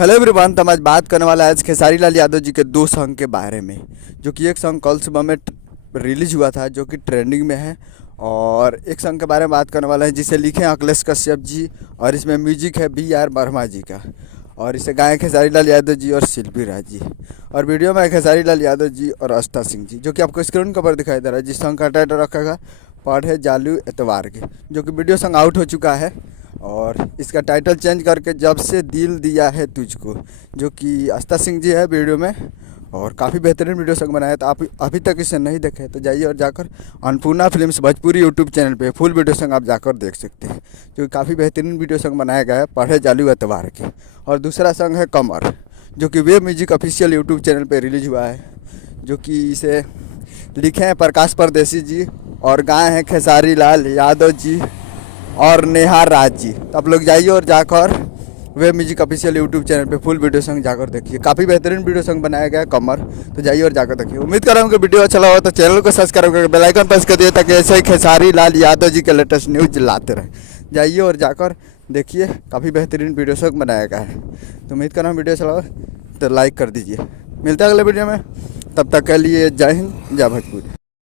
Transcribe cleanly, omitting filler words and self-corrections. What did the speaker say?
Hello everyone. तो हम आज बात करने वाला है आज खेसारी लाल यादव जी के दो सॉन्ग के बारे में, जो कि एक सॉन्ग कल सुबह में रिलीज हुआ था जो कि ट्रेंडिंग में है, और एक सॉन्ग के बारे में बात करने वाला है जिसे लिखे हैं अखिलेश कश्यप जी, और इसमें म्यूजिक है B.R. वर्मा जी का, और इसे गाए खेसारी लाल यादव जी और शिल्पी राज जी, और वीडियो में है खेसारी लाल यादव जी और आस्था सिंह जी, जो कि आपको स्क्रीन के ऊपर दिखाई दे रहा है। जिस सॉन्ग का टाइटल रखेगा पढ़े जालू एतवार के, जो कि वीडियो सॉन्ग आउट हो चुका है, और इसका टाइटल चेंज करके जब से दिल दिया है तुझको, जो कि आस्था सिंह जी है वीडियो में, और काफ़ी बेहतरीन वीडियो सॉन्ग बनाया। तो आप अभी तक इसे नहीं देखे तो जाइए और जाकर Annapurna films Bhojpuri YouTube channel पे फुल वीडियो सॉन्ग आप जाकर देख सकते हैं, जो कि काफ़ी बेहतरीन वीडियो सॉन्ग बनाया गया है पढ़े जालू एतवार के। और दूसरा सॉन्ग है कमर, जो कि web music official YouTube channel पर रिलीज हुआ है, जो कि इसे लिखे हैं प्रकाश परदेसी जी और गाए हैं खेसारी लाल यादव जी और नेहा राज जी। तो आप लोग जाइए और जाकर web music official YouTube channel पे फुल वीडियो सॉन्ग जाकर देखिए, काफ़ी बेहतरीन वीडियो सॉन्ग बनाया गया है कमर। तो जाइए और जाकर देखिए। उम्मीद कर रहा हूँ कि वीडियो अच्छा लगा तो चैनल को सब्सक्राइब करके बेल आइकन प्रेस कर दिए, ताकि ऐसे ही खेसारी लाल यादव जी के लेटेस्ट न्यूज लाते रहे। जाइए और जाकर देखिए, काफ़ी बेहतरीन वीडियो सॉन्ग बनाया गया है। तो उम्मीद कर रहा हूँ वीडियो अच्छा लगा तो लाइक कर दीजिए। मिलता है अगले वीडियो में, तब तक के लिए जय हिंद जय भोजपुरी।